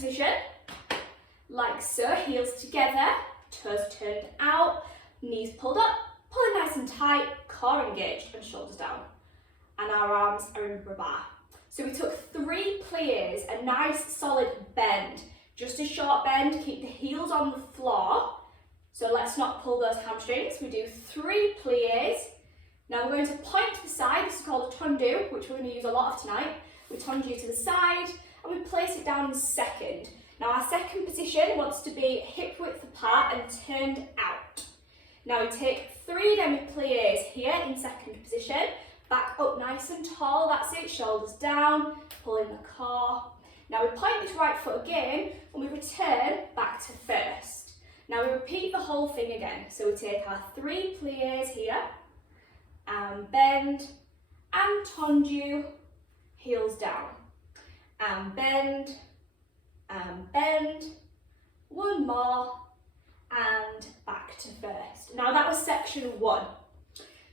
position, like so, heels together, toes turned out, knees pulled up, pulling nice and tight, core engaged and shoulders down. And our arms are in rubber bar. So we took 3 pliés, a nice solid bend, just a short bend, keep the heels on the floor. So let's not pull those hamstrings. We do 3 pliés. Now we're going to point to the side. This is called a tendu, which we're going to use a lot of tonight. We tendu to the side and we place it down in second. Now our second position wants to be hip width apart and turned out. Now we take 3 demi-pliés here in second position. Back up nice and tall, that's it, shoulders down, pulling the core. Now we point this right foot again and we return back to first. Now we repeat the whole thing again. So we take our 3 pliés here, and bend, and tendu, heels down, and bend, one more, and back to first. Now that was section 1.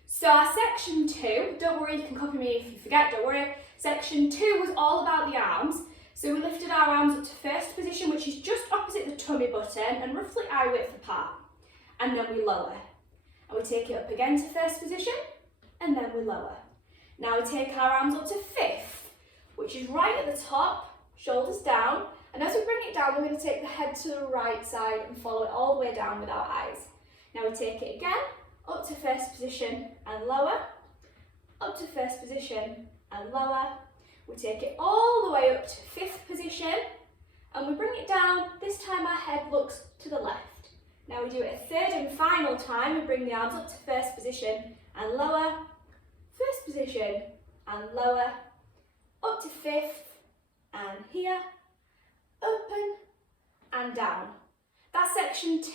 So our section 2, don't worry, you can copy me if you forget, don't worry. Section 2 was all about the arms. So we lifted our arms up to first position, which is just opposite the tummy button and roughly eye width apart. And then we lower. And we take it up again to first position, and then we lower. Now we take our arms up to 5th, which is right at the top, shoulders down. And as we bring it down, we're going to take the head to the right side and follow it all the way down with our eyes. Now we take it again, up to first position and lower, up to first position and lower. We take it all the way up to 5th position and we bring it down. This time our head looks to the left. Now we do it a 3rd and final time. We bring the arms up to first position and lower, first position and lower, up to 5th and here, open and down. That's section 2.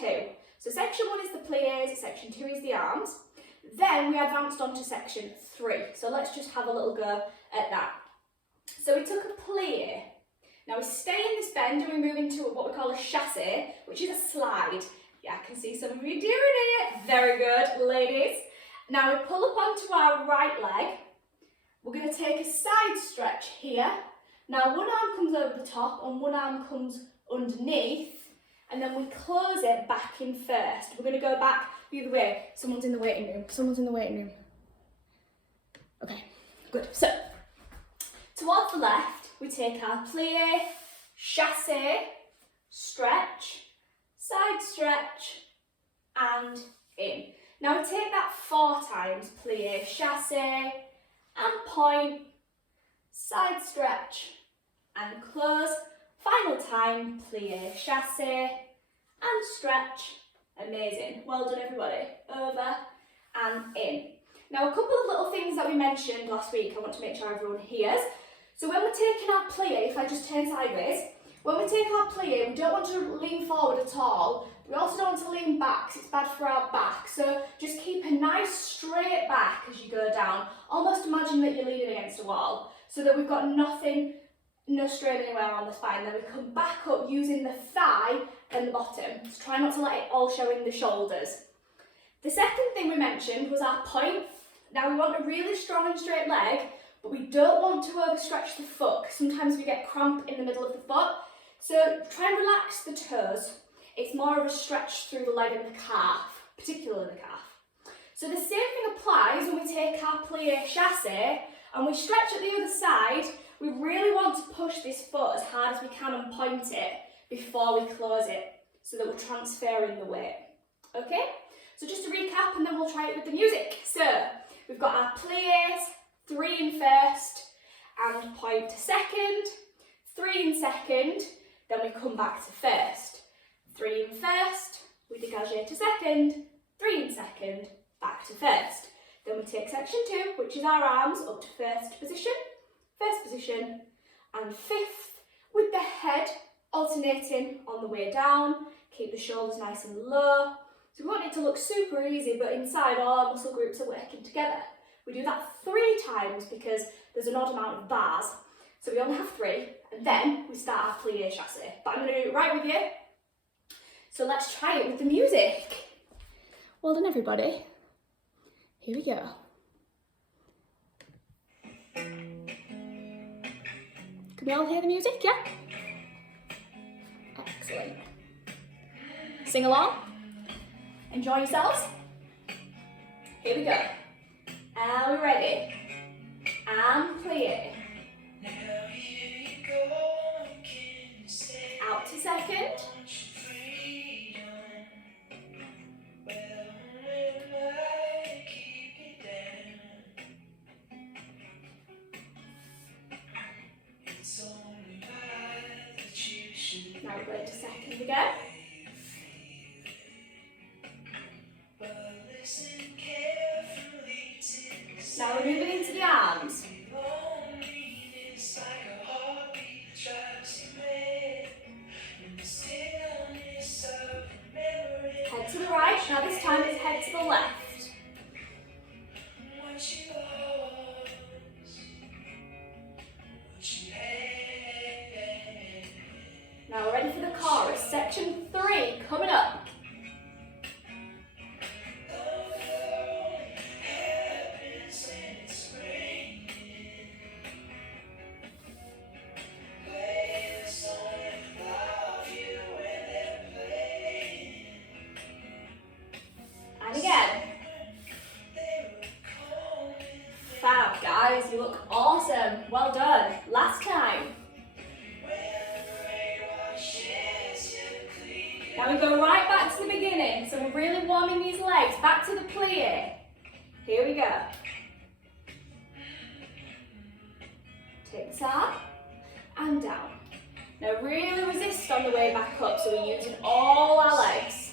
So section 1 is the pliés, section 2 is the arms. Then we advanced on to section 3. So let's just have a little go at that. So we took a plié. Now we stay in this bend and we move into what we call a chassé, which is a slide. Yeah, I can see some of you doing it. Very good, ladies. Now we pull up onto our right leg. We're going to take a side stretch here. Now one arm comes over the top and one arm comes underneath. And then we close it back in first. We're going to go back the other way. Someone's in the waiting room. Someone's in the waiting room. Okay, good. So, towards the left, we take our plié, chassé, stretch, side stretch, and in. Now we take that 4 times. Plié, chassé, and point, side stretch, and close. Final time, plié, chassé, and stretch. Amazing. Well done, everybody. Over and in. Now, a couple of little things that we mentioned last week, I want to make sure everyone hears. So when we're taking our plié, if I just turn sideways, when we take our plié, we don't want to lean forward at all. We also don't want to lean back, because it's bad for our back. So just keep a nice straight back as you go down. Almost imagine that you're leaning against a wall, so that we've got nothing, no strain anywhere on the spine. Then we come back up using the thigh and the bottom. So try not to let it all show in the shoulders. The second thing we mentioned was our point. Now we want a really strong and straight leg, but we don't want to overstretch the foot. Sometimes we get cramp in the middle of the foot. So try and relax the toes. It's more of a stretch through the leg and the calf, particularly the calf. So the same thing applies when we take our plié chassé and we stretch at the other side. We really want to push this foot as hard as we can and point it before we close it, so that we're transferring the weight. Okay? So just to recap, and then we'll try it with the music. So we've got our pliés, 3 in first, and point to second, 3 in second, then we come back to first. 3 in first, we dégage to second, 3 in second, back to first. Then we take section 2, which is our arms up to first position, and 5th, with the head alternating on the way down. Keep the shoulders nice and low. So we want it to look super easy, but inside all our muscle groups are working together. We do that 3 times because there's an odd amount of bars. So we only have 3, and then we start our plié chassé. But I'm going to do it right with you. So let's try it with the music. Well done, everybody. Here we go. Can we all hear the music? Yeah? Excellent. Sing along. Enjoy yourselves. Here we go. Are we ready? And plie. Out to second. Now we're going to second again. Now we're moving into the arms. Head to the right, now this time it's head to the left. Now we're ready for the chorus, section 3 coming up. And again. Fab, guys, you look awesome. Well done. Last time. Now we go right back to the beginning. So we're really warming these legs. Back to the plie. Here we go. Take this up and down. Now really resist on the way back up, so we're using all our legs.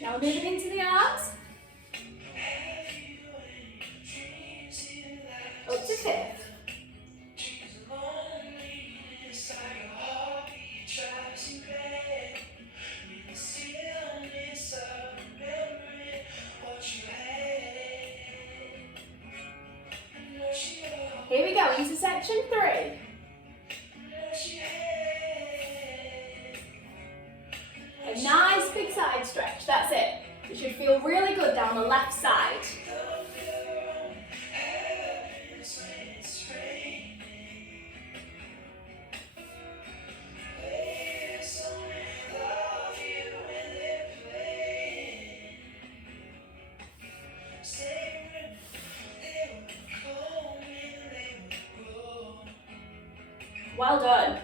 Now moving into the arms. Up to fifth. Here we go, into section 3. A nice big side stretch, that's it. It should feel really good down the left side. Well done.